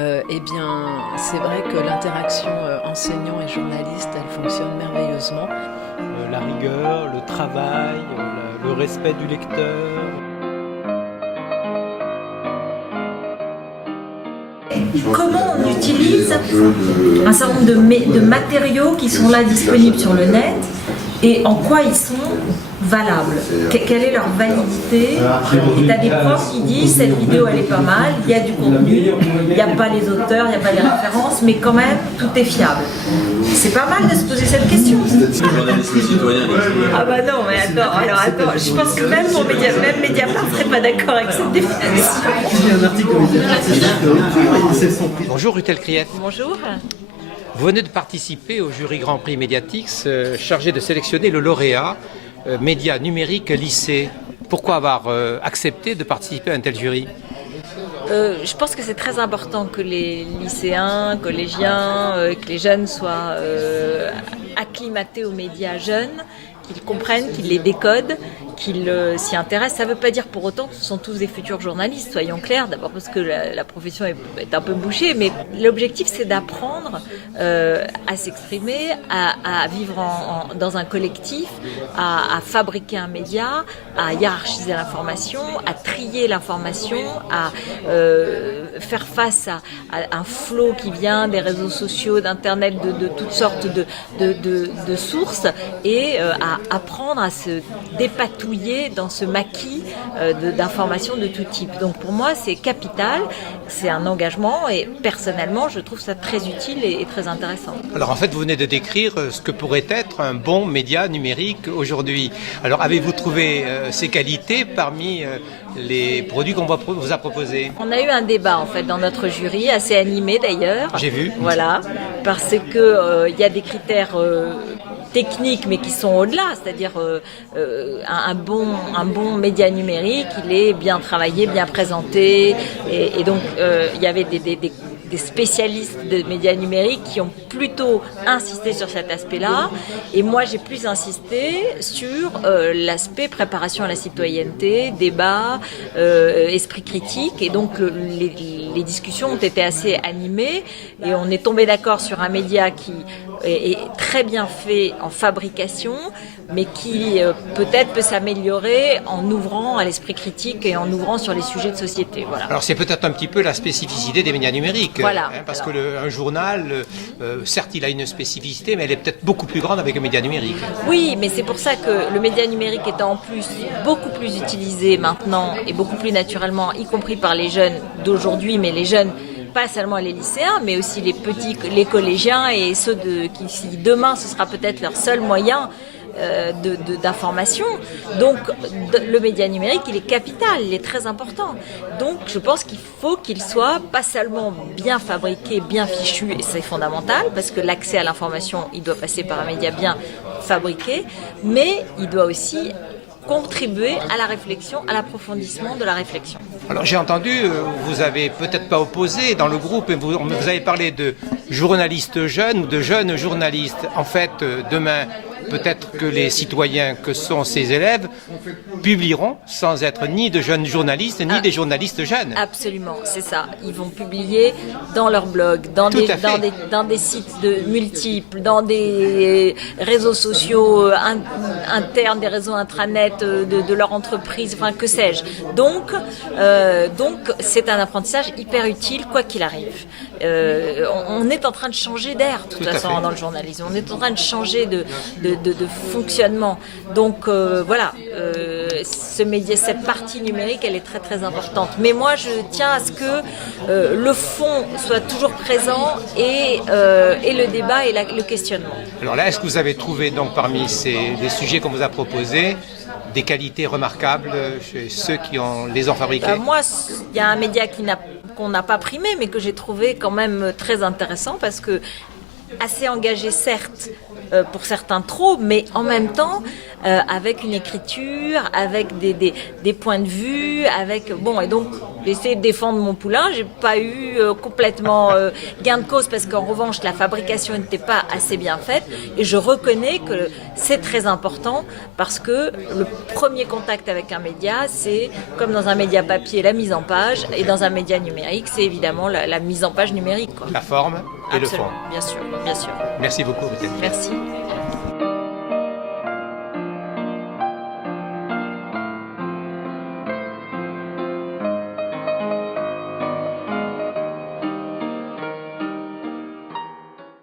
Eh bien, c'est vrai que l'interaction enseignant et journaliste, elle fonctionne merveilleusement. La rigueur, le travail, le respect du lecteur. Comment on utilise un certain nombre de matériaux qui sont là disponibles sur le net et en quoi ils sont valables, quelle est leur validité. Et tu as des profs qui disent cette vidéo elle est pas mal, il y a du contenu, il n'y a pas les auteurs, il n'y a pas les références, mais quand même tout est fiable. C'est pas mal de se poser cette question. Journalisme citoyen. Ah bah non, mais attends, je pense que même pour Mediapart ne serait pas d'accord avec cette définition. Bonjour Rutel Krief. Bonjour. Vous venez de participer au jury Grand Prix Mediatix chargé de sélectionner le lauréat média numérique lycée. Pourquoi avoir accepté de participer à un tel jury ? Je pense que c'est très important que les lycéens, collégiens, que les jeunes soient acclimatés aux médias jeunes, qu'ils comprennent, qu'ils les décodent, qu'ils s'y intéressent. Ça ne veut pas dire pour autant que ce sont tous des futurs journalistes, soyons clairs, d'abord parce que la profession est un peu bouchée, mais l'objectif c'est d'apprendre à s'exprimer, à vivre dans un collectif, à fabriquer un média, à hiérarchiser l'information, à trier l'information, à faire face à un flot qui vient des réseaux sociaux, d'internet, de toutes sortes de sources, et à apprendre à se dépatouiller dans ce maquis d'informations de tout type. Donc pour moi c'est capital, c'est un engagement et personnellement je trouve ça très utile et très intéressant. Alors en fait vous venez de décrire ce que pourrait être un bon média numérique aujourd'hui. Alors avez-vous trouvé ces qualités parmi les produits qu'on vous a proposés ? On a eu un débat en fait dans notre jury, assez animé d'ailleurs. J'ai vu. Voilà, parce que y a des critères techniques mais qui sont au-delà, c'est-à-dire un bon média numérique, il est bien travaillé, bien présenté, et donc il y avait des spécialistes de médias numériques qui ont plutôt insisté sur cet aspect-là, et moi j'ai plus insisté sur l'aspect préparation à la citoyenneté, débat, esprit critique, et donc les discussions ont été assez animées et on est tombé d'accord sur un média qui est très bien fait en fabrication, mais qui peut-être peut s'améliorer en ouvrant à l'esprit critique et en ouvrant sur les sujets de société. Voilà. Alors c'est peut-être un petit peu la spécificité des médias numériques. Voilà. Parce qu'un journal, certes il a une spécificité, mais elle est peut-être beaucoup plus grande avec un média numérique. Oui, mais c'est pour ça que le média numérique étant en plus beaucoup plus utilisé maintenant et beaucoup plus naturellement, y compris par les jeunes d'aujourd'hui, mais les jeunes pas seulement les lycéens, mais aussi les petits, les collégiens et ceux qui, si demain ce sera peut-être leur seul moyen d'information. Donc le média numérique, il est capital, il est très important. Donc je pense qu'il faut qu'il soit pas seulement bien fabriqué, bien fichu, et c'est fondamental, parce que l'accès à l'information, il doit passer par un média bien fabriqué, mais il doit aussi contribuer à la réflexion, à l'approfondissement de la réflexion. Alors j'ai entendu, vous avez peut-être pas opposé dans le groupe, mais vous avez parlé de journalistes jeunes ou de jeunes journalistes. En fait, demain, peut-être que les citoyens que sont ces élèves publieront sans être ni de jeunes journalistes, ni des journalistes jeunes. Absolument, c'est ça. Ils vont publier dans leur blog, dans des sites multiples, dans des réseaux sociaux internes, des réseaux intranets de leur entreprise, enfin que sais-je. Donc c'est un apprentissage hyper utile, quoi qu'il arrive. On est en train de changer d'air, de toute façon, dans le journalisme. On est en train de changer de fonctionnement. Donc voilà, cette partie numérique, elle est très très importante. Mais moi, je tiens à ce que le fond soit toujours présent et le débat et le questionnement. Alors là, est-ce que vous avez trouvé donc parmi les sujets qu'on vous a proposés des qualités remarquables chez ceux qui les ont fabriqués ? Moi, il y a un média qu'on n'a pas primé, mais que j'ai trouvé quand même très intéressant, parce que assez engagé certes, pour certains trop, mais en même temps avec une écriture, avec des points de vue, avec et donc J'ai essayé de défendre mon poulain, j'ai pas eu complètement gain de cause parce qu'en revanche la fabrication n'était pas assez bien faite et je reconnais que c'est très important parce que le premier contact avec un média, c'est comme dans un média papier la mise en page et dans un média numérique, c'est évidemment la mise en page numérique, quoi. La forme et Absolument, le fond. bien sûr, bien sûr. Merci beaucoup, Brittany. Merci.